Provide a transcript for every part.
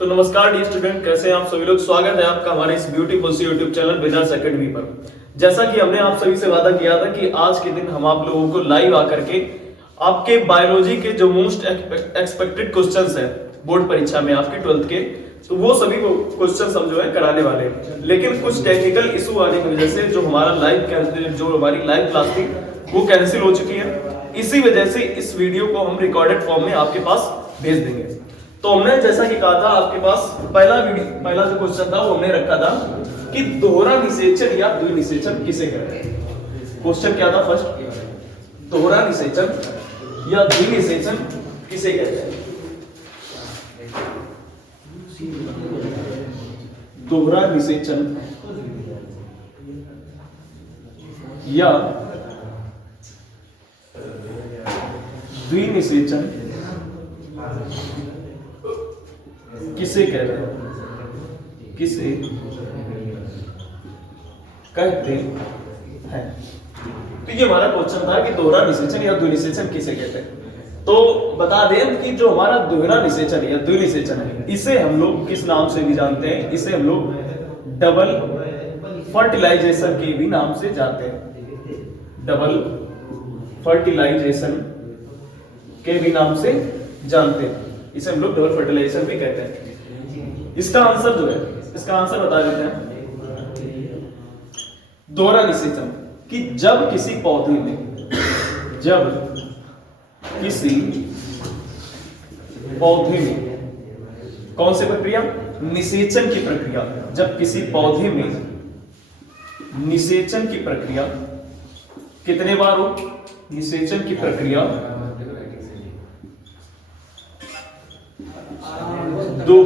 तो नमस्कार dear student, कैसे हैं आप सभी लोग। स्वागत है आपका हमारे इस ब्यूटीफुल सी यूट्यूब चैनल विनर्स एकेडमी पर। जैसा कि हमने आप सभी से वादा किया था कि आज के दिन हम आप लोगों को लाइव आकर के आपके बायोलॉजी के जो मोस्ट एक्सपेक्टेड क्वेश्चंस हैं बोर्ड परीक्षा में आपके 12th के, तो वो सभी क्वेश्चंस हम जो है कराने वाले हैं। लेकिन कुछ टेक्निकल इशू आने की वजह से जो हमारी लाइव क्लास थी वो कैंसिल हो चुकी है। इसी वजह से इस वीडियो को हम रिकॉर्डेड फॉर्म में आपके पास भेज देंगे। तो हमने जैसा कि कहा था आपके पास पहला जो क्वेश्चन था वो हमने रखा था कि दोहरा निषेचन या द्विनिषेचन किसे कहते हैं। क्वेश्चन क्या था फर्स्ट, दोहरा निषेचन या द्विनिषेचन किसे कहते हैं। दोहरा निषेचन या द्विनिषेचन किसे कहते हैं, किसे कहते हैं। तो ये हमारा क्वेश्चन था कि दोहरा निषेचन या द्विनिषेचन किसे कहते हैं। तो बता दें कि जो हमारा दोहरा निषेचन या द्विनिषेचन है, इसे हम लोग किस नाम से भी जानते हैं, इसे हम लोग डबल फर्टिलाइजेशन के भी नाम से जानते हैं। डबल फर्टिलाइजेशन के भी नाम से जानते हैं, इसे हम लोग डबल फर्टिलाइजेशन भी कहते हैं। इसका आंसर जो है, इसका आंसर बता देते हैं। दोहरा निषेचन कि जब किसी पौधे में, जब किसी पौधे में कौन सी प्रक्रिया, निषेचन की प्रक्रिया, जब किसी पौधे में निषेचन की प्रक्रिया कितने बार हो, निषेचन की प्रक्रिया दो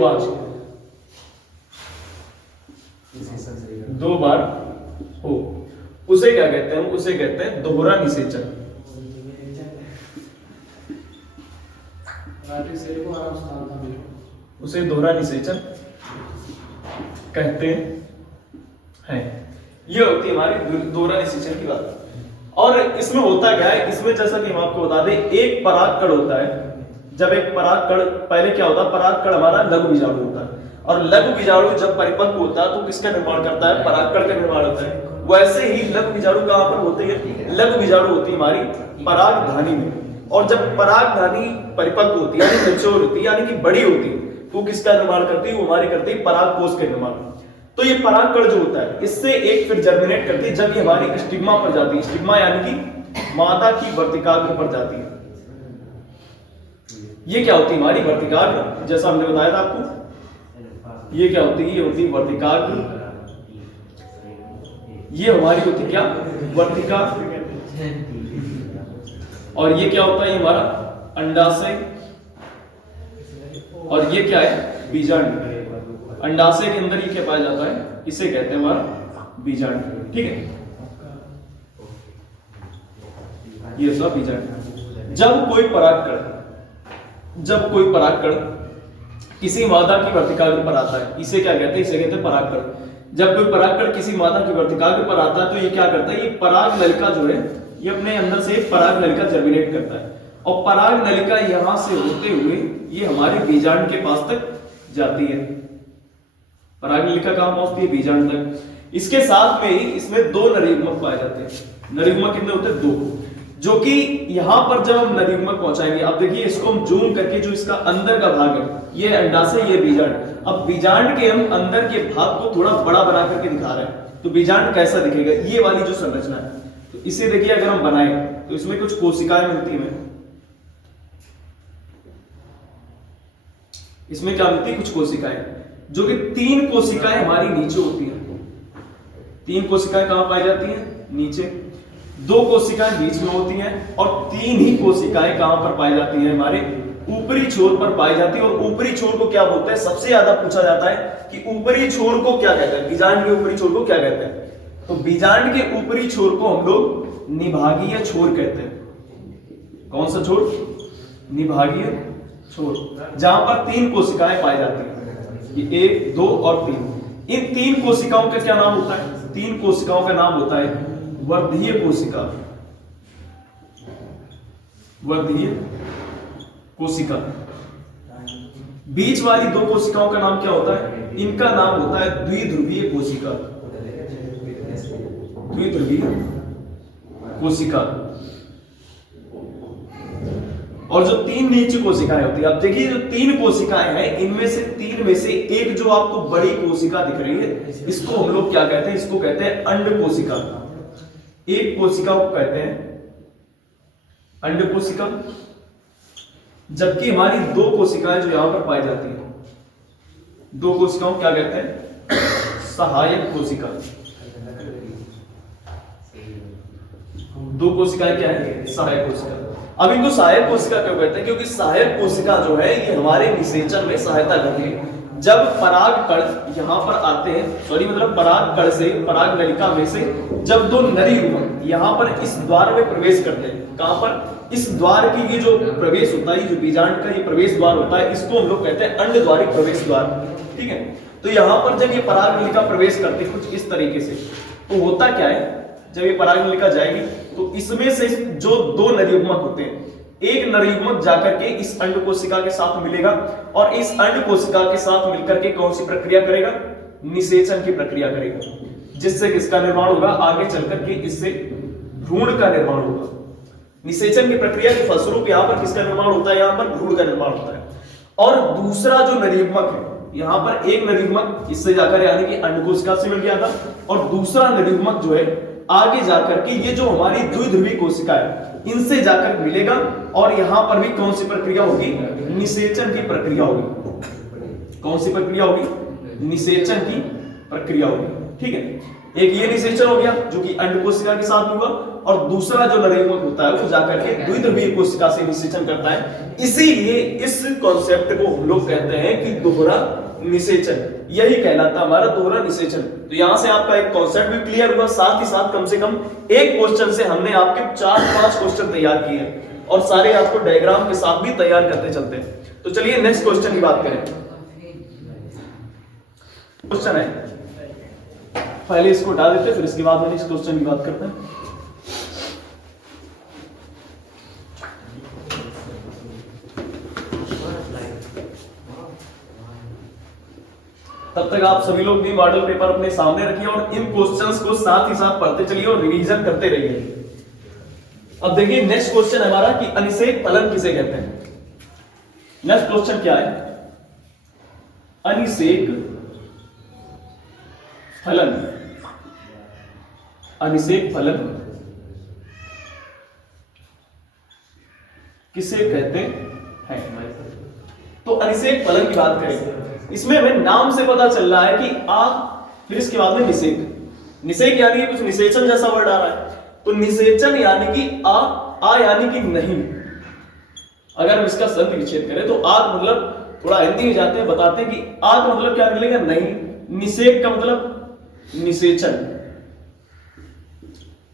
बार हो, उसे क्या कहते हैं, उसे कहते हैं दोहरा निषेचन। उसे दोहरा निषेचन कहते हैं। ये होती है हमारी दोहरा निषेचन की बात। और इसमें होता क्या है, इसमें जैसा कि हम आपको बता दें, एक परागकण होता है। जब एक परागकण, पहले क्या होता है, परागकण हमारा लघु बीजाणु होता है, और लघु बीजाणु जब परिपक्व होता है तो किसका निर्माण करता है, परागकण का निर्माण होता है। वैसे ही लघु बीजाणु कहां पर होती है, लघु बीजाणु होती है हमारी परागधानी में। और जब परागधानी परिपक्व होती है, यानी मैच्योर होती है, यानी कि बड़ी होती है, तो किसका निर्माण करती है, वो हमारी करती है परागकोश का निर्माण। तो ये परागकण जो होता है, इससे एक फिर जर्मिनेट करती है जब ये हमारी स्टिग्मा पर जाती है। स्टिग्मा यानी कि मादा की वर्तिकाग्र पर जाती है। ये क्या होती है, हमारी वर्तिकाग्र, जैसा हमने बताया था आपको। ये क्या होती है, ये होती है वर्तिकाग्र। ये हमारी होती क्या, वर्तिका। और ये क्या होता है, ये हमारा अंडाशय। और ये क्या है, बीजांड। अंडाशय के अंदर ये क्या पाया जाता है, इसे कहते हैं हमारा बीजांड। ठीक है, ये सब बीजांड। जब कोई परागकण किसी मादा की वर्तिकाग्र पर आता है, इसे क्या कहते हैं, इसे कहते हैं परागकण। जब कोई परागकण किसी मादा की वर्तिकाग्र पर आता है तो ये क्या करता है, ये पराग नलिका जो है, ये अपने अंदर से पराग नलिका जर्मिनेट करता है। और पराग नलिका यहां से होते हुए ये हमारे बीजांड के पास तक जाती है। पराग नलिका कहां पहुंचती है, बीजांड तक। इसके साथ में ही इसमें दो नरयुग्मक पाए जाते हैं। नरयुग्मक कितने होते हैं, दो, जो कि यहां पर जब हम नरयुग्मक पहुंचाएंगे, अब देखिए इसको हम जूम करके, जो इसका अंदर का भाग है, ये अंडाशय, ये बीजांड। अब बीजांड के हम अंदर के भाग को थोड़ा बड़ा बना करके दिखा रहे हैं, तो बीजांड कैसा दिखेगा, ये वाली जो संरचना है। तो इसे देखिए अगर हम बनाए तो इसमें कुछ कोशिकाएं मिलती हैं, इसमें क्या मिलती है, कुछ कोशिकाएं, जो कि 3 कोशिकाएं हमारी नीचे होती हैं। 3 कोशिकाएं कहां पाई जाती हैं, नीचे। 2 कोशिकाएं बीच में होती हैं, और 3 ही कोशिकाएं कहां पर पाई जाती हैं, हमारे ऊपरी छोर पर पाई जाती है। और ऊपरी छोर को क्या बोलते हैं, सबसे ज्यादा पूछा जाता है कि ऊपरी छोर को क्या कहते हैं, बीजांड के ऊपरी छोर को क्या कहते हैं। तो बीजांड के ऊपरी छोर को हम लोग निभागीय छोर कहते हैं। कौन सा छोर, निभागीय छोर, जहां पर 3 कोशिकाएं पाई जाती हैं, ये 1, 2 और 3। इन 3 कोशिकाओं का क्या नाम होता है, 3 कोशिकाओं का नाम होता है वर्धीय कोशिका। वर्धीय कोशिका, बीच वाली दो कोशिकाओं का नाम क्या होता है? इनका नाम होता है द्विध्रुवीय कोशिका। द्विध्रुवीय कोशिका। और जो तीन नीचे कोशिकाएं होती है, अब देखिए जो तीन कोशिकाएं हैं इनमें से तीन में से एक जो आपको बड़ी कोशिका दिख रही है इसको हम लोग क्या कहते हैं? इसको कहते हैं अंड कोशिका। एक कोशिका को कहते हैं अंड कोशिका, जबकि हमारी दो कोशिकाएं जो यहां पर पाई जाती है, दो कोशिकाओं क्या कहते हैं? सहायक कोशिका। दो कोशिकाएं क्या है? सहायक कोशिका। अब इनको सहायक कोशिका क्यों कहते हैं? क्योंकि सहायक कोशिका जो है ये हमारे निषेचन में सहायता करती है। जब पराग कण यहां पर आते हैं, सॉरी मतलब पराग कण से, पराग नलिका में से जब दो नरी युग्मक यहां पर इस द्वार में प्रवेश करते हैं, कहां पर? इस द्वार की ये जो प्रवेश होता है, जो बीजांड का ये प्रवेश द्वार होता है, इसको हम लोग कहते हैं अंडद्वारी प्रवेश द्वार। ठीक है, तो यहां पर जब ये पराग नलिका प्रवेश करती है कुछ इस तरीके से, तो होता क्या है? जब ये पराग नलिका जाएगी तो इसमें से जो दो नरयुग्मक होते हैं, एक नरयुग्मक जाकर के इस अंड कोशिका के साथ मिलेगा और इस अंड कोशिका के साथ मिलकर के कौन सी प्रक्रिया करेगा? निषेचन की प्रक्रिया करेगा, जिससे किसका निर्माण होगा? आगे चलकर के इससे भ्रूण का निर्माण होगा। निषेचन की प्रक्रिया के फलस्वरूप यहां पर किसका निर्माण होता है? यहां पर भ्रूण का निर्माण होता है। और दूसरा जो नरयुग्मक है, यहां पर एक नरयुग्मक इससे जाकर यानी कि अंड कोशिका से मिल गया था, और दूसरा नरयुग्मक जो है आगे जाकर के ये जो हमारी द्विध्रुवीय कोशिका है इनसे जाकर मिलेगा और यहां पर भी कौन सी प्रक्रिया होगी? निषेचन की प्रक्रिया होगी। कौन सी प्रक्रिया होगी? निषेचन की प्रक्रिया होगी। ठीक है, एक ये निषेचन हो गया जो कि अंड कोशिका के साथ होगा, और दूसरा जो नरयुग्मक होता है वो जाकर के द्विध्रुवीय कोशिका से निषेचन करता है। इसीलिए इस कॉन्सेप्ट को हम लोग कहते हैं कि दोहरा निषेचन। यही कहलाता है हमारा दोहरा निषेचन। तो यहां से आपका एक कॉन्सेप्ट भी क्लियर हुआ, साथ ही साथ कम से कम एक क्वेश्चन से हमने आपके 4-5 क्वेश्चन तैयार किए हैं और सारे आपको डायग्राम के साथ भी तैयार करते चलते हैं। तो चलिए नेक्स्ट क्वेश्चन की बात करें। क्वेश्चन है, पहले इसको हटा देते फिर इसके बाद में नेक्स्ट क्वेश्चन की बात करते हैं। तब तक आप सभी लोग भी मॉडल पेपर अपने सामने रखिए और इन क्वेश्चंस को साथ ही साथ पढ़ते चलिए और रिवीजन करते रहिए। अब देखिए नेक्स्ट क्वेश्चन हमारा कि अनिषेक फलन किसे कहते हैं। नेक्स्ट क्वेश्चन क्या है? अनिषेक फलन। अनिषेक फलन किसे कहते हैं? तो अनिषेक फलन की बात करें, इसमें हमें नाम से पता चल रहा है कि आ, फिर इसके बाद में निषेक। निषेक यानी कि कुछ निषेचन जैसा वर्ड आ रहा है, तो निषेचन यानी कि आ यानी कि नहीं। अगर हम इसका संधि विच्छेद करें तो आग मतलब, थोड़ा हिंदी में जाते हैं बताते हैं कि आग मतलब क्या निकलेगा? नहीं। निषेक का मतलब निषेचन,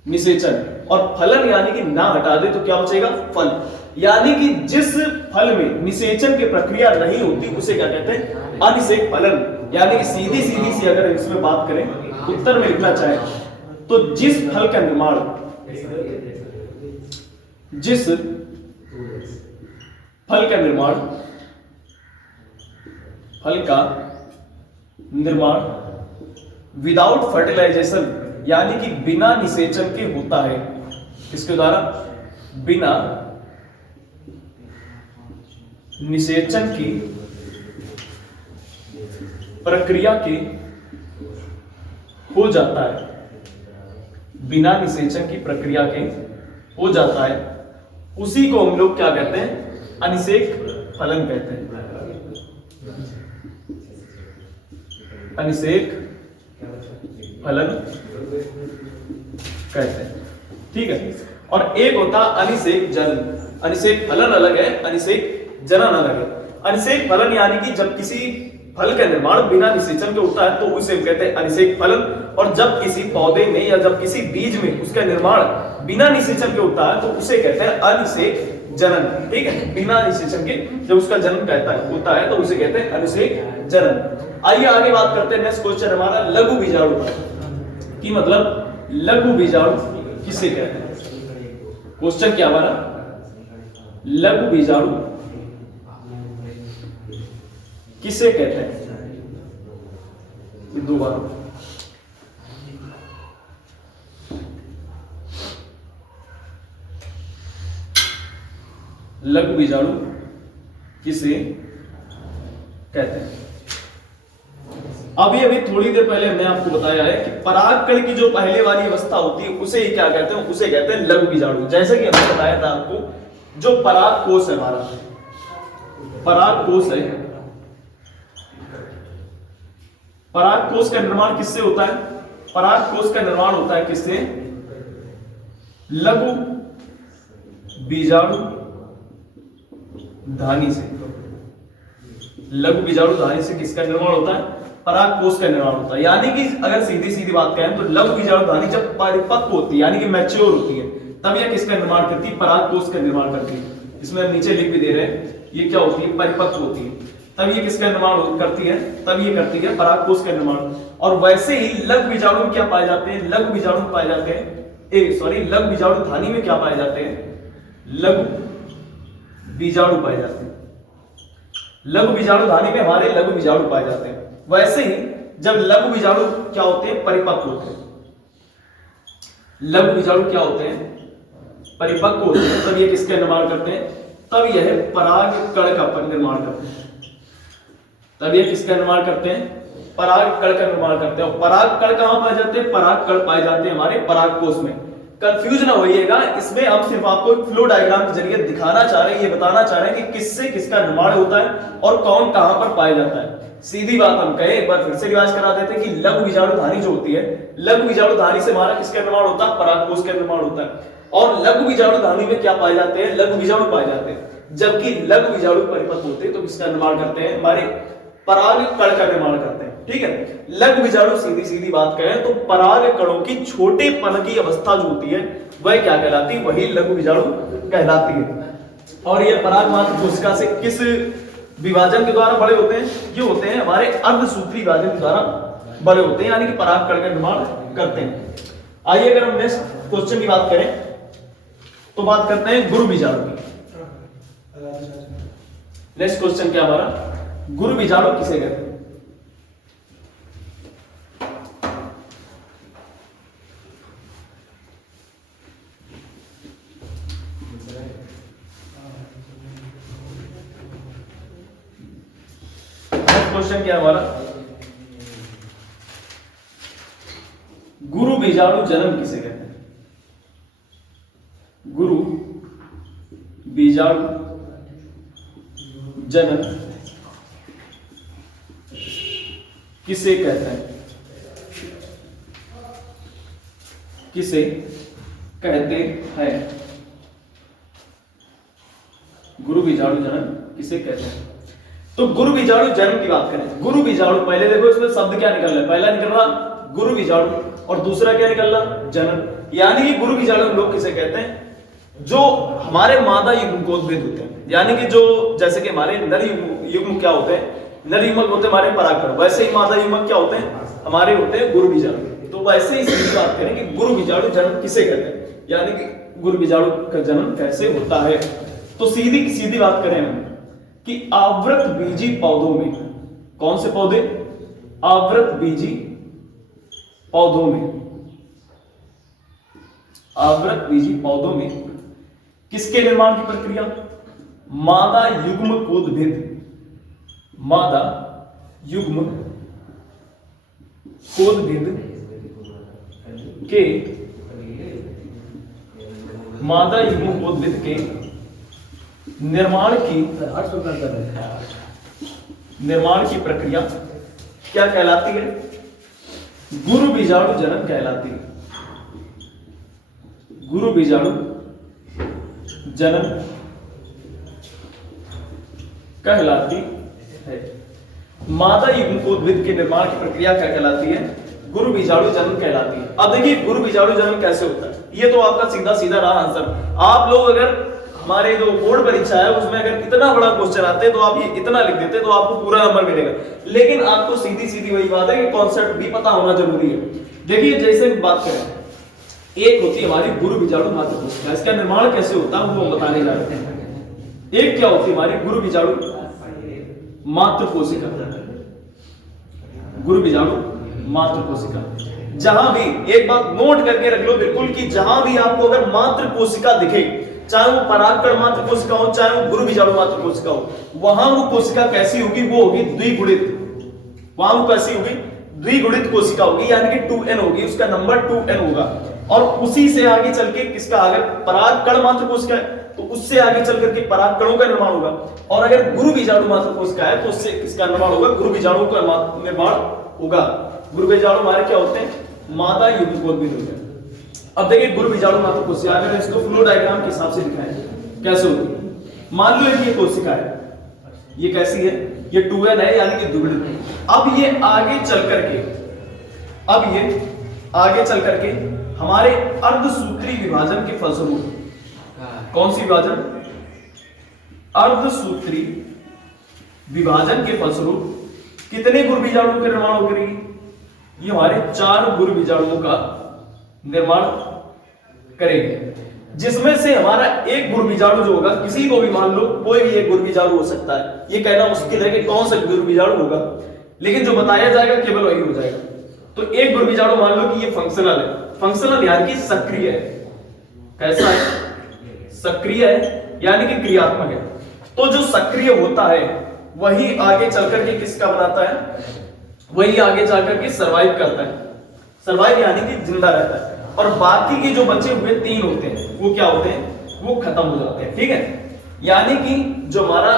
निषेचन। और फलन यानी कि ना हटा दे तो क्या बचेगा? फल। यानी कि जिस फल में निषेचन की प्रक्रिया नहीं होती उसे क्या कहते हैं? अनिषेक फलन। यानी कि सीधी सी अगर इसमें बात करें, उत्तर में लिखना चाहे तो जिस फल का निर्माण, जिस फल का निर्माण, फल का निर्माण विदाउट फर्टिलाइजेशन यानी कि बिना निषेचन के होता है। इसके द्वारा बिना निषेचन की प्रक्रिया के हो जाता है, बिना निषेचन की प्रक्रिया के हो जाता है, उसी को हम लोग क्या कहते हैं? अनिषेक फलन कहते हैं। अनिषेक फलन कहते हैं। ठीक है, और एक होता अनिषेक जनन। अनिषेक फलन अलग है, अनिषेक जनन अलग है। अनिषेक फलन यानी कि जब किसी फल का निर्माण बिना निषेचन के होता है तो उसे कहते हैं अनिषेक फलन, और जब किसी पौधे में या जब किसी बीज में उसका निर्माण बिना निषेचन के होता है तो उसे कहते हैं अनिषेक जनन। ठीक है, बिना निषेचन के जब उसका जन्म कहता है होता है तो उसे कहते हैं अनिषेक जनन। आइए आगे बात करते हैं। नेक्स्ट क्वेश्चन हमारा लघु बीजाणु की मतलब लघु बीजाणु किसे कहते हैं? क्वेश्चन क्या हमारा? लघु बीजाणु किसे कहते हैं? दोबारा, लघु बीजाणु किसे कहते हैं? अभी अभी थोड़ी देर पहले हमने आपको बताया है कि परागकण की जो पहले वाली अवस्था होती है उसे ही क्या कहते हैं? उसे कहते हैं लघु बीजाणु। जैसे कि हमने बताया था आपको, जो परागकोश है हमारा, परागकोश है, परागकोश का निर्माण किससे होता है? परागकोश का निर्माण होता है किससे? लघु बीजाणु धानी से। लघु बीजाणु धानी से किसका निर्माण होता है? परागकोश का निर्माण होता है। यानी कि अगर सीधी सीधी बात करें तो लघु बीजाणु धानी जब परिपक्व होती है, यानी कि मैच्योर होती है, तब यह किसका निर्माण करती है? परागकोश का निर्माण करती है। इसमें हम नीचे लिख भी दे रहे हैं, ये क्या होती है? परिपक्व होती है, तब ये किसका निर्माण करती है? तब ये करती है परागकोश का निर्माण। और वैसे ही लघु बीजाणु में क्या पाए जाते हैं? लघु बीजाणु में पाए जाते हैं, लघु बीजाणु धानी में क्या पाए जाते हैं? लघु बीजाणु पाए जाते हैं। लघु बीजाणु धानी में हमारे लघु बीजाणु पाए जाते हैं। वैसे ही जब लघु बीजाणु क्या होते हैं? परिपक्व होते हैं। लघु बीजाणु क्या होते हैं? परिपक्व होते हैं, तब ये किसका निर्माण करते हैं? तब यह परागकण का निर्माण करते हैं। तब ये किसका निर्माण करते हैं? परागकण का निर्माण करते हैं। और परागकण कहां पाए जाते हैं? परागकण पाए जाते हैं हमारे परागकोश में। कंफ्यूज ना होइएगा, इसमें हम सिर्फ आपको एक फ्लो डायग्राम के जरिए दिखाना चाह रहे हैं, ये बताना चाह रहे हैं कि किससे किसका निर्माण होता है और कौन कहां पर पाया जाता है। सीधी बात हम कहें, एक बार फिर से रिवाइज करा देते हैं कि लघु बीजाणु धानी जो होती है, लघु बीजाणु धानी से हमारा किसका निर्माण होता है? परागकोश का निर्माण होता है। और लघु बीजाणु धानी में क्या पाए जाते हैं? लघु बीजाणु पाए जाते हैं। जबकि लघु बीजाणु परिपक्व होते हैं तो किसका निर्माण करते हैं? हमारे परागकण का निर्माण करते हैं। ठीक है, लघु बीजाणु सीधी सीधी बात करें तो परागकणों की छोटेपन की अवस्था जो होती है वह क्या कहलाती है? वही लघु बीजाणु कहलाती है। और ये परागमात्र कोशिका से किस विभाजन के द्वारा बड़े होते हैं? ये होते हैं हमारे अर्धसूत्री विभाजन के द्वारा बड़े होते हैं, यानी कि परागकण का निर्माण करते हैं। आइए अगर हम नेक्स्ट क्वेश्चन की बात करें तो बात करते हैं गुरु बीजाणु की। नेक्स्ट क्वेश्चन क्या हमारा? गुरु बीजाणु किसे कहते हैं? क्वेश्चन क्या हमारा? गुरु बीजाणु जन्म किसे कहते हैं? गुरु बीजाणु जन्म किसे कहते हैं? किसे कहते हैं? गुरु बीजाणु जन्म किसे कहते हैं? तो गुरु बीजाणु जन्म की बात करें, गुरु बीजाणु, पहले देखो इसमें शब्द क्या निकल रहा है? पहला निकल रहा गुरु बीजाणु और दूसरा क्या निकल रहा? जन्म। यानी कि गुरु बीजाणु लोग किसे कहते हैं? जो हमारे मादा युग्मकोद्भिद होते हैं, यानी कि जो जैसे कि हमारे नर युग्म क्या होते हैं? नर युग्मक होते हैं हमारे परागकण, वैसे ही मादा युग्मक क्या होते हैं? हमारे होते हैं गुरु बीजाणु। तो वैसे ही सीधी बात करें कि गुरु बीजाणु जन्म किसे कहते हैं, यानी कि गुरु बीजाणु का जन्म कैसे होता है। तो सीधी सीधी बात करें हम कि आवृत बीजी पौधों में, कौन से पौधे? आवृत बीजी पौधों में, आवृत बीजी पौधों में किसके निर्माण की प्रक्रिया? मादा युग्मकोद्भिद, मादा युग्मकोद्भिद के, मादा युग्मकोद्भिद के निर्माण की प्रक्रिया क्या कहलाती है? गुरु बीजाणु जन्म कहलाती है। गुरु बीजाणु जन्म कहलाती है। मादा युग्मकोद्भिद के निर्माण की प्रक्रिया क्या कहलाती है? गुरु बीजाणु जन्म कहलाती है। अब देखिए गुरु बीजाणु जन्म कैसे होता है, ये तो आपका सीधा सीधा रहा आंसर। आप लोग अगर हमारे जो बोर्ड परीक्षा है उसमें अगर इतना बड़ा क्वेश्चन आते हैं तो आप ये इतना लिख देते तो आपको पूरा नंबर मिलेगा, लेकिन आपको सीधी सीधी वही बात है कि कॉन्सेप्ट भी पता होना जरूरी है। देखिए जैसे बात करें, एक होती है हमारी गुरु बीजाणु मात्र कोशिका, इसका निर्माण कैसे होता है वो बताने जा रहे हैं। एक क्या होती है हमारी गुरु बीजाणु मात्र कोशिका, गुरु बीजाणु मात्र कोशिका। जहां भी एक बात नोट करके रख लो बिल्कुल कि जहां भी आपको अगर मात्र कोशिका दिखे, चाहे वो परागकण मात्र कोशिका हो, चाहे वो गुरु बीजाणु मात्र कोशिका हो, वहां वो कोशिका कैसी होगी, वो होगी द्विगुणित। वहां वो कैसी होगी, द्विगुणित कोशिका होगी, यानी कि 2n होगी, उसका नंबर 2n होगा। और उसी से आगे चल के किसका, अगर परागकण मात्र कोशिका है तो उससे आगे चल करके परागकणों का निर्माण होगा, और अगर गुरु बीजाणु मात्र कोशिका है तो उससे किसका निर्माण होगा, गुरु बीजाणु का निर्माण होगा। गुरु बीजाणु हमारे क्या होते हैं, मादा युग्मकोद्भिद होते हैं। अब देखिए गुरु बीजाणु मात्र कोशिका, अगर इसको फ्लो डायग्राम के हिसाब से दिखाएं कैसे होगी। मान लो ये कोशिका है, ये कैसी है, ये 2n है यानी कि द्विगुणित। अब ये आगे चल करके, अब ये आगे चल करके हमारे अर्धसूत्री विभाजन के फलस्वरूप, कौन सी विभाजन, अर्धसूत्री विभाजन के फलस्वरूप कितने गुरु बीजाणुओं का निर्माण करेगी, ये हमारे 4 गुरु बीजाणुओं का निर्माण करेंगे, जिसमें से हमारा एक गुरु बीजाणु जो होगा, किसी को भी मान लो कोई भी एक गुरु बीजाणु हो सकता है, ये कहना मुश्किल है कि कौन सा गुरु बीजाणु होगा, लेकिन जो बताया जाएगा केवल वही हो जाएगा। तो एक गुरु बीजाणु मान लो कि ये फंक्शनल है, फंक्शनल यानी कि सक्रिय है, कैसा है, सक्रिय है यानी कि क्रियात्मक है। तो जो सक्रिय होता है वही आगे चलकर के किसका बनाता है, वही आगे जाकर के सरवाइव करता है, सरवाइव यानी कि जिंदा रहता है, और बाकी के जो बचे हुए 3 होते हैं वो क्या होते हैं, वो खत्म हो जाते हैं। ठीक है, यानी कि जो हमारा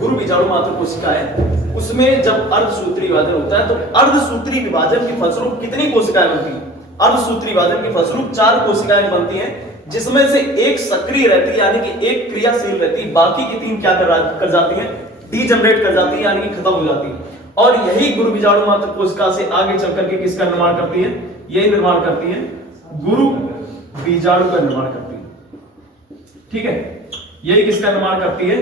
गुरु बीजाणु मात्र कोशिका है उसमें जब अर्धसूत्री विभाजन होता है तो अर्धसूत्री विभाजन के फलस्वरूप कितनी कोशिकाएं बनती हैं, अर्धसूत्री विभाजन के फलस्वरूप 4 कोशिकाएं बनती हैं, जिसमें से एक सक्रिय रहती है यानी कि एक क्रियाशील रहती है, बाकी की 3 क्या कर जाती हैं, डीजनरेट कर जाती है यानी कि खत्म हो जाती है। और यही गुरु बीजाणु मात्र कोशिका से आगे चलकर के किसका निर्माण करती है, यही निर्माण करती है, गुरु बीजाणु का निर्माण करती है। ठीक है, यही किसका निर्माण करती है,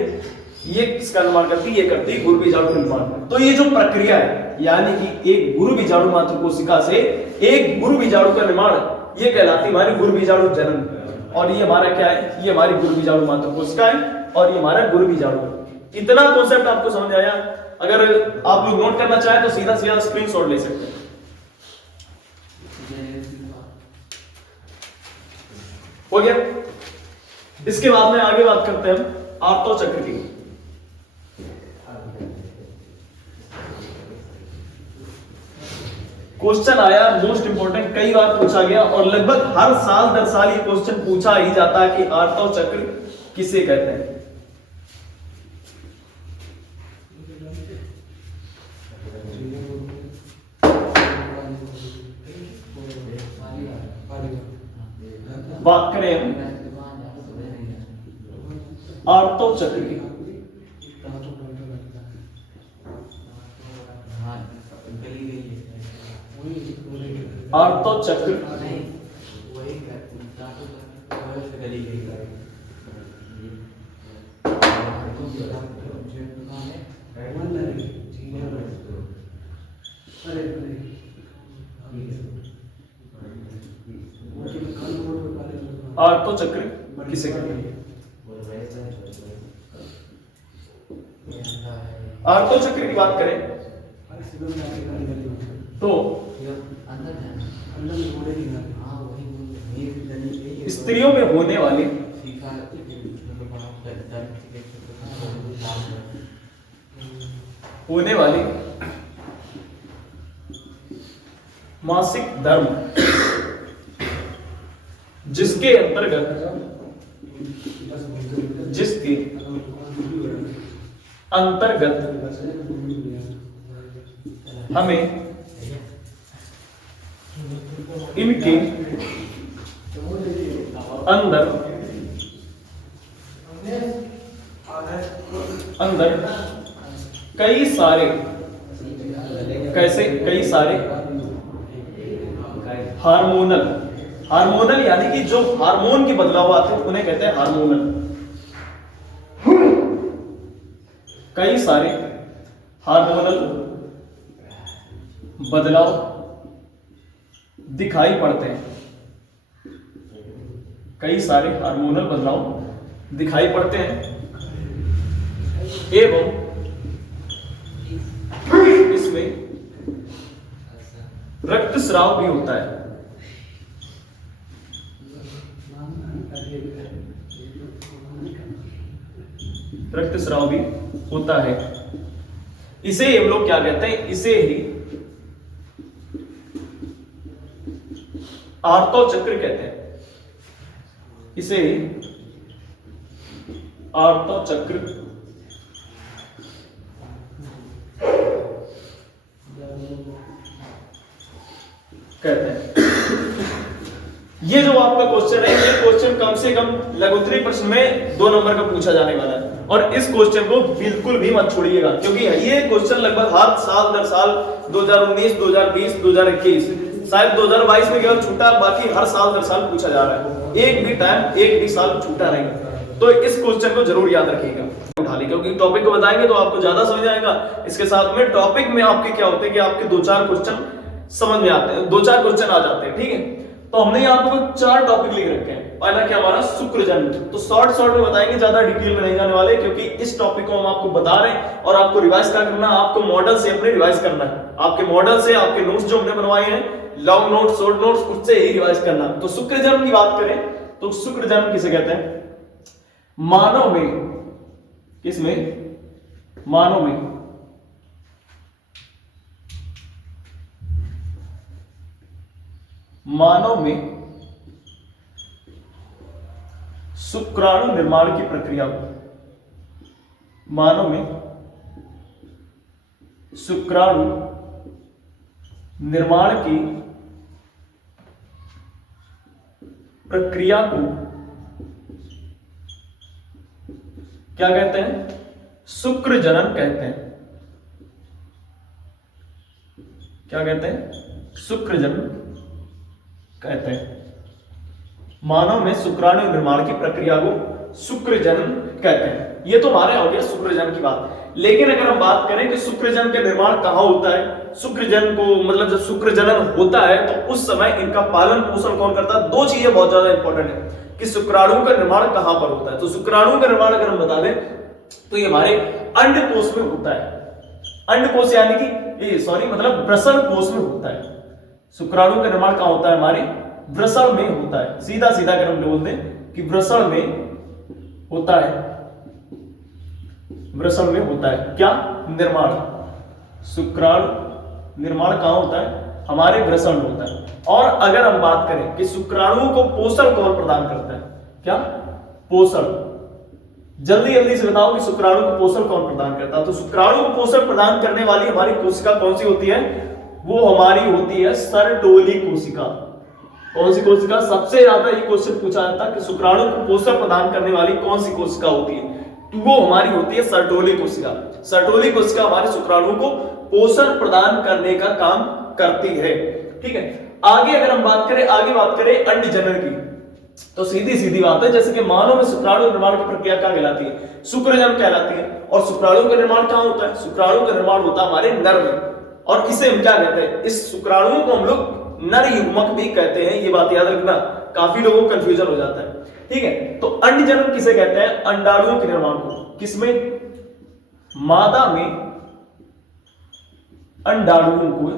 ये किसका निर्माण करती है, ये करती है गुरु बीजाणु का निर्माण। तो ये जो प्रक्रिया है यानी कि एक गुरु बीजाणु मात्र कोशिका से एक गुरु बीजाणु का निर्माण, ये कहलाती है हमारी गुरु बीजाणु जनन। और ये हमारा क्या है, ये हमारी गुरु बीजाणु मात्र कोशिका है और ये हमारा गुरु बीजाणु। इतना कॉन्सेप्ट आपको समझ आया? अगर आप लोग नोट करना चाहें तो सीधा सीधा स्क्रीनशॉट ले सकते हैं। हो गया। इसके बाद में आगे बात करते हैं हम आर्तो चक्र की। क्वेश्चन आया मोस्ट इंपोर्टेंट, कई बार पूछा गया और लगभग हर साल दर साल ये क्वेश्चन पूछा ही जाता है कि आर्तो चक्र किसे कहते हैं। बात करें हम आर्तो चक्र की, आर्तो चक्र आर्तो चक्र किसे कहते हैं? आर्तो चक्र की बात करें तो स्त्रियों में होने वाली मासिक धर्म जिसके अंतर्गत हमें इनके अंदर कई सारे हार्मोनल यानी कि जो हार्मोन के बदलाव आते हैं उन्हें कहते हैं हार्मोनल। कई सारे हार्मोनल बदलाव दिखाई पड़ते हैं, कई सारे हार्मोनल बदलाव दिखाई पड़ते हैं एवं इसमें रक्तस्राव भी होता है। रक्तस्राव भी होता है। इसे हम लोग क्या कहते हैं, इसे ही आर्तो चक्र कहते हैं। इसे आर्तो चक्र कहते हैं। ये जो आपका क्वेश्चन है, ये क्वेश्चन कम से कम लघुत्तरी प्रश्न में 2 नंबर का पूछा जाने वाला है, और इस क्वेश्चन को बिल्कुल भी मत छोड़िएगा, क्योंकि ये क्वेश्चन लगभग हर साल दर साल 2019, 2020, 2021, शायद 2022 में केवल छूटा, बाकी हर साल दर साल पूछा जा रहा है। एक भी टाइम, एक भी साल छूटा नहीं। तो इस क्वेश्चन को जरूर याद रखिएगा, उठा ली, क्योंकि टॉपिक को बताएंगे तो आपको ज्यादा समझ आएगा। इसके साथ में टॉपिक में आपके क्या होते हैं कि आपके 2-4 क्वेश्चन समझ में आते हैं, 2-4 क्वेश्चन आ जाते हैं, ठीक है। तो हमने यहाँ पे 4 टॉपिक लिख रखे हैं। पहला क्या हमारा शुक्रजन्म, तो शॉर्ट में बताएंगे, ज्यादा डिटेल में नहीं जाने वाले, क्योंकि इस टॉपिक को हम आपको बता रहे हैं और आपको रिवाइज क्या करना है, आपको मॉडल से अपने रिवाइज करना है। आपके मॉडल से, आपके नोट्स जो हमने बनवाए हैं, लॉन्ग नोट्स, शॉर्ट नोट्स, उससे ही रिवाइज करना। तो शुक्रजन्म की बात करें तो शुक्रजन्म किसे कहते हैं? मानव में, किसमें? मानव में शुक्राणु निर्माण की प्रक्रिया को, मानव में शुक्राणु निर्माण की प्रक्रिया को क्या कहते हैं? शुक्र जनन कहते हैं। क्या कहते हैं? शुक्र जनन कहते हैं। मानव में शुक्राणु निर्माण की प्रक्रिया को शुक्र जनन कहते हैं। ये तो हमारे हो गया शुक्र जनन की बात। लेकिन अगर हम बात करें कि शुक्र जनन का निर्माण कहां होता है, शुक्र जनन को मतलब जब शुक्र जनन होता है तो उस समय इनका पालन पोषण कौन करता है? 2 चीजें बहुत ज्यादा इंपॉर्टेंट है कि शुक्राणु का निर्माण कहां पर होता है। तो शुक्राणु का निर्माण अगर हम बता दें तो ये हमारे अंडकोश में होता है। अंडकोश यानी कि मतलब वृषण कोश में होता है। शुक्राणु का निर्माण कहां होता है? हमारे वृषण में होता है। सीधा सीधा अगर हम बोल दें कि वृषण में होता है, वृषण में होता है क्या निर्माण? शुक्राणु निर्माण कहां होता है? हमारे वृषण में होता है। और अगर हम बात करें कि शुक्राणु को पोषण कौन प्रदान करता है? क्या? पोषण। जल्दी जल्दी से बताओ कि शुक्राणु को पोषण कौन प्रदान करता है? तो शुक्राणु को पोषण प्रदान करने वाली हमारी कोशिका कौन सी होती है? वो हमारी होती है सर्टोली कोशिका। कौन सी कोशिका? सबसे ज्यादा ये क्वेश्चन पूछा जाता है कि शुक्राणु को पोषण प्रदान करने वाली कौन सी कोशिका होती है, तो वो हमारी होती है सर्टोली कोशिका। सर्टोली कोशिका हमारे शुक्राणु को पोषण प्रदान करने का काम करती है, ठीक है। आगे अगर हम बात करें, अंड जनन की, तो सीधी सीधी बात है, जैसे कि मानव में शुक्राणु निर्माण की प्रक्रिया क्या कहलाती है? शुक्रजन्म कहलाती है। और शुक्राणु का निर्माण कहां होता है? शुक्राणु का निर्माण होता है हमारे नर में, और इसे हम क्या कहते हैं? इस शुक्राणु को हम लोग नर युग्मक भी कहते हैं। ये बात याद रखना, काफी लोगों को कंफ्यूजन हो जाता है, ठीक है। तो अंड जनन किसे कहते हैं? अंडाणुओं के निर्माण को। किसमें? मादा में अंडाणुओं को,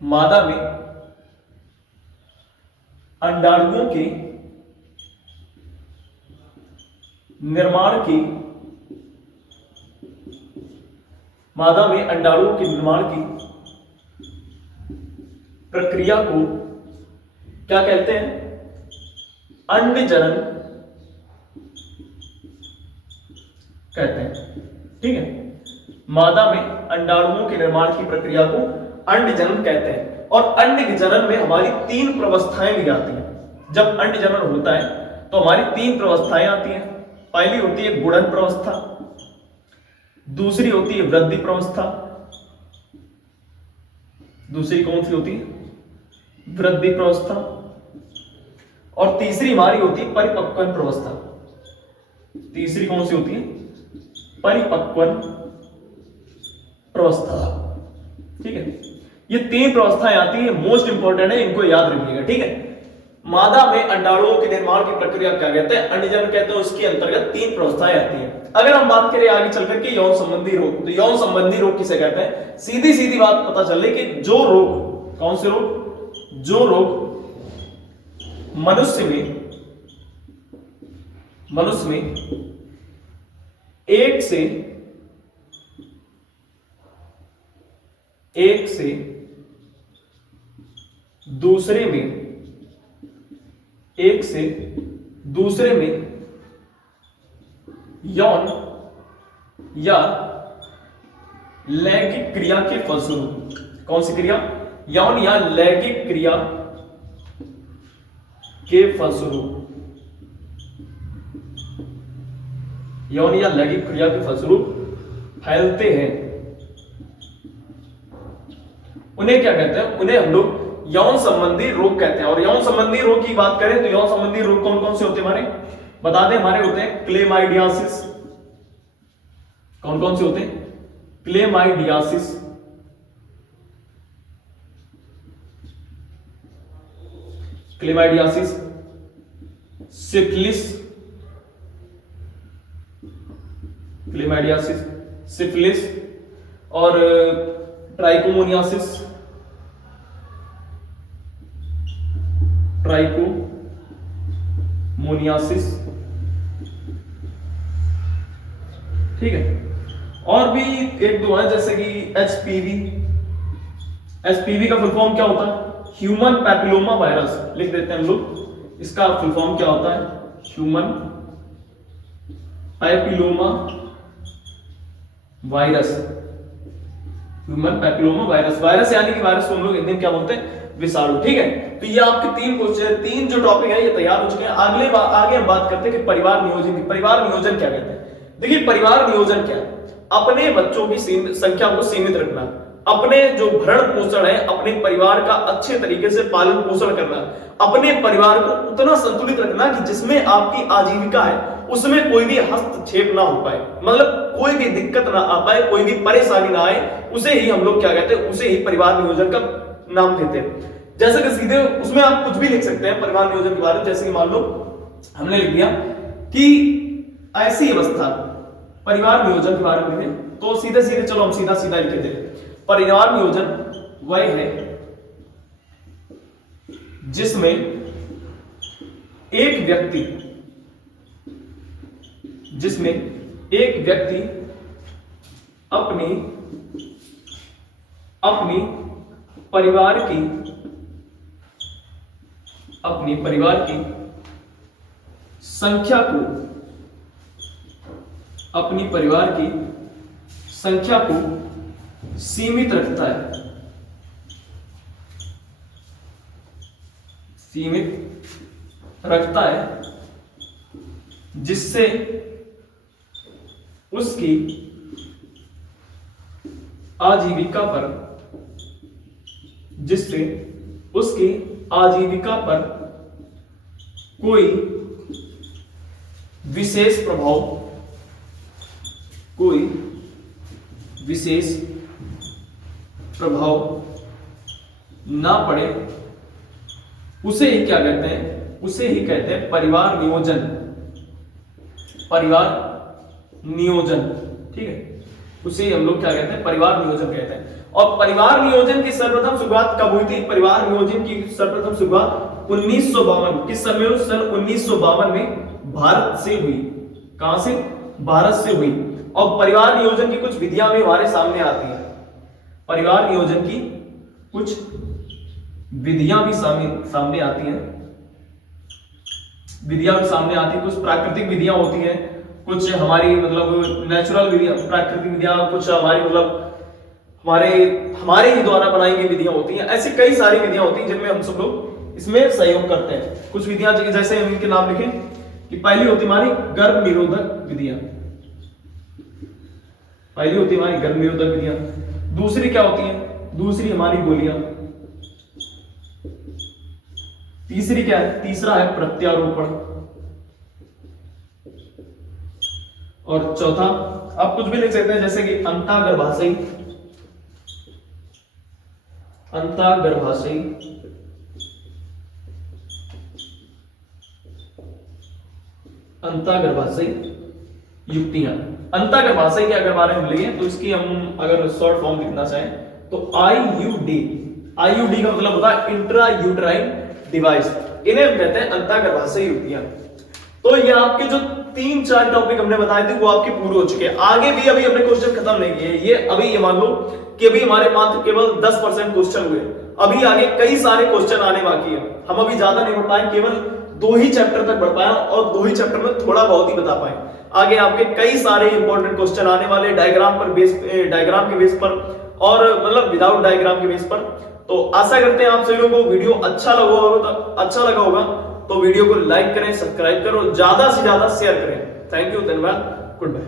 मादा में अंडाणुओं के निर्माण की, मादा में अंडाणुओं के निर्माण की प्रक्रिया को क्या कहते हैं? अंड जनन कहते हैं, ठीक है। मादा में अंडाणुओं के निर्माण की प्रक्रिया को अंड जनन कहते हैं। और अंड जनन में हमारी 3 प्रवस्थाएं भी आती हैं। जब अंड जनन होता है तो हमारी 3 प्रवस्थाएं आती हैं। पहली होती है गुणन प्रवस्था, दूसरी होती है वृद्धि प्रवस्था, दूसरी कौन सी होती है? वृद्धि प्रवस्था, और तीसरी हमारी होती है परिपक्वन प्रवस्था। तीसरी कौन सी होती है? परिपक्वन प्रवस्था, ठीक है। ये 3 प्रवस्थाएं आती है, मोस्ट इंपॉर्टेंट है, इनको याद रखिएगा, ठीक है। मादा में अंडाणुओं के निर्माण की प्रक्रिया क्या कहते हैं? अंडजन कहते हैं। उसके अंतर्गत 3 प्रवस्थाएं आती हैं। अगर हम बात करें आगे चलकर के यौन संबंधी रोग, तो यौन संबंधी रोग किसे कहते हैं? सीधी सीधी बात पता चल रही कि जो रोग, कौन से रोग? जो रोग मनुष्य में एक से दूसरे में यौन या लैंगिक क्रिया के फलस्वरूप, कौन सी क्रिया? यौन या लैंगिक क्रिया के फलस्वरूप, यौन या लैंगिक क्रिया के फलस्वरूप फैलते हैं, उन्हें क्या कहते हैं? उन्हें हम लोग यौन संबंधी रोग कहते हैं। और यौन संबंधी रोग की बात करें तो यौन संबंधी रोग कौन कौन से होते हैं हमारे? बता दें, हमारे होते हैं क्लेमाइडियासिस। कौन कौन से होते हैं? क्लेमाइडियासिस, सिफिलिस और ट्राइकोमोनियासिस, ठीक है। और भी एक दो है जैसे कि एचपीवी। एचपीवी का फुल फॉर्म क्या होता है? Human papilloma virus. लिख देते हैं हम लोग, इसका फुल फॉर्म क्या होता है? Human papilloma virus. Human papilloma virus, virus यानी कि वायरस को हम लोग हिंदी में क्या बोलते हैं? विषाणु। ठीक है, तो ये आपके 3 क्वेश्चन, 3 जो टॉपिक है ये तैयार हो चुके हैं। आगे हम बात करते हैं कि परिवार नियोजन की। परिवार नियोजन क्या कहते हैं? देखिए, परिवार नियोजन क्या है? अपने बच्चों की संख्या को सीमित रखना, अपने जो भरण पोषण है, अपने परिवार का अच्छे तरीके से पालन पोषण करना, अपने परिवार को उतना संतुलित रखना कि जिसमें आपकी आजीविका है उसमें कोई भी हस्तक्षेप ना हो पाए, मतलब कोई भी दिक्कत ना आ पाए, कोई भी परेशानी ना आए, उसे ही हम लोग क्या कहते हैं? उसे ही परिवार नियोजन का नाम देते हैं। जैसे कि सीधे उसमें आप कुछ भी लिख सकते हैं परिवार नियोजन के बारे में। जैसे कि मान लो हमने लिख दिया कि ऐसी अवस्था, परिवार नियोजन के बारे में लिखें तो सीधे सीधे चलो हम सीधा सीधा लिख देते। परिवार नियोजन वह है जिसमें एक व्यक्ति अपनी परिवार की संख्या को सीमित रखता है जिससे उसकी आजीविका पर कोई विशेष प्रभाव ना पड़े, उसे ही क्या कहते हैं? उसे ही कहते हैं परिवार नियोजन। ठीक है, उसे हम लोग क्या कहते हैं? परिवार नियोजन कहते हैं। और परिवार नियोजन की सर्वप्रथम शुरुआत कब हुई थी? परिवार नियोजन की सर्वप्रथम शुरुआत 1952, किस समय हुई? सन 1952 में भारत से हुई। कहां से? भारत से हुई। और परिवार नियोजन की कुछ विधियां भी हमारे सामने आती हैं। परिवार नियोजन की कुछ विधियां भी सामने आती हैं। कुछ प्राकृतिक विधियां होती हैं, कुछ हमारी मतलब नेचुरल विधियां, प्राकृतिक विधियां, कुछ हमारी मतलब हमारे ही द्वारा बनाई गई विधियां होती हैं। ऐसी कई सारी विधियां होती हैं जिनमें हम सब लोग इसमें सहयोग करते हैं। कुछ विधियां जैसे हम इनके नाम लिखें कि पहली होती हमारी गर्भ निरोधक विधियां। दूसरी क्या होती है? दूसरी हमारी गोलियां। तीसरी क्या है? तीसरा है प्रत्यारोपण। और चौथा आप कुछ भी लिख सकते हैं जैसे कि अंतःगर्भाशयी अंतःगर्भाशयी युक्तियां। अंतःगर्भाशय के अगर बारे में लिए तो इसकी हम अगर शॉर्ट फॉर्म लिखना चाहें तो IUD। IUD का मतलब होता है इंट्रा यूट्राइन डिवाइस, इन्हें हम कहते हैं अंतःगर्भाशयी युक्तियां। तो ये आपके जो 3-4 टॉपिक हमने बताए थे वो आपके पूरे हो चुके हैं। आगे भी अभी हमने क्वेश्चन खत्म नहीं किए। ये अभी ये मान लो कि अभी हमारे मात्र केवल 10% क्वेश्चन हुए, अभी आगे कई सारे क्वेश्चन आने बाकी है। हम अभी ज्यादा नहीं पढ़ पाए, केवल 2 ही चैप्टर तक पढ़ पाए और 2 ही चैप्टर में थोड़ा बहुत ही बता पाए। आगे आपके कई सारे इंपॉर्टेंट क्वेश्चन आने वाले डायग्राम के बेस पर और मतलब विदाउट डायग्राम के बेस पर। तो आशा करते हैं आप सभी लोगों को वीडियो अच्छा लगा होगा तो वीडियो को लाइक करें, सब्सक्राइब करो, ज्यादा से ज्यादा शेयर करें। थैंक यू, धन्यवाद, गुड बाय।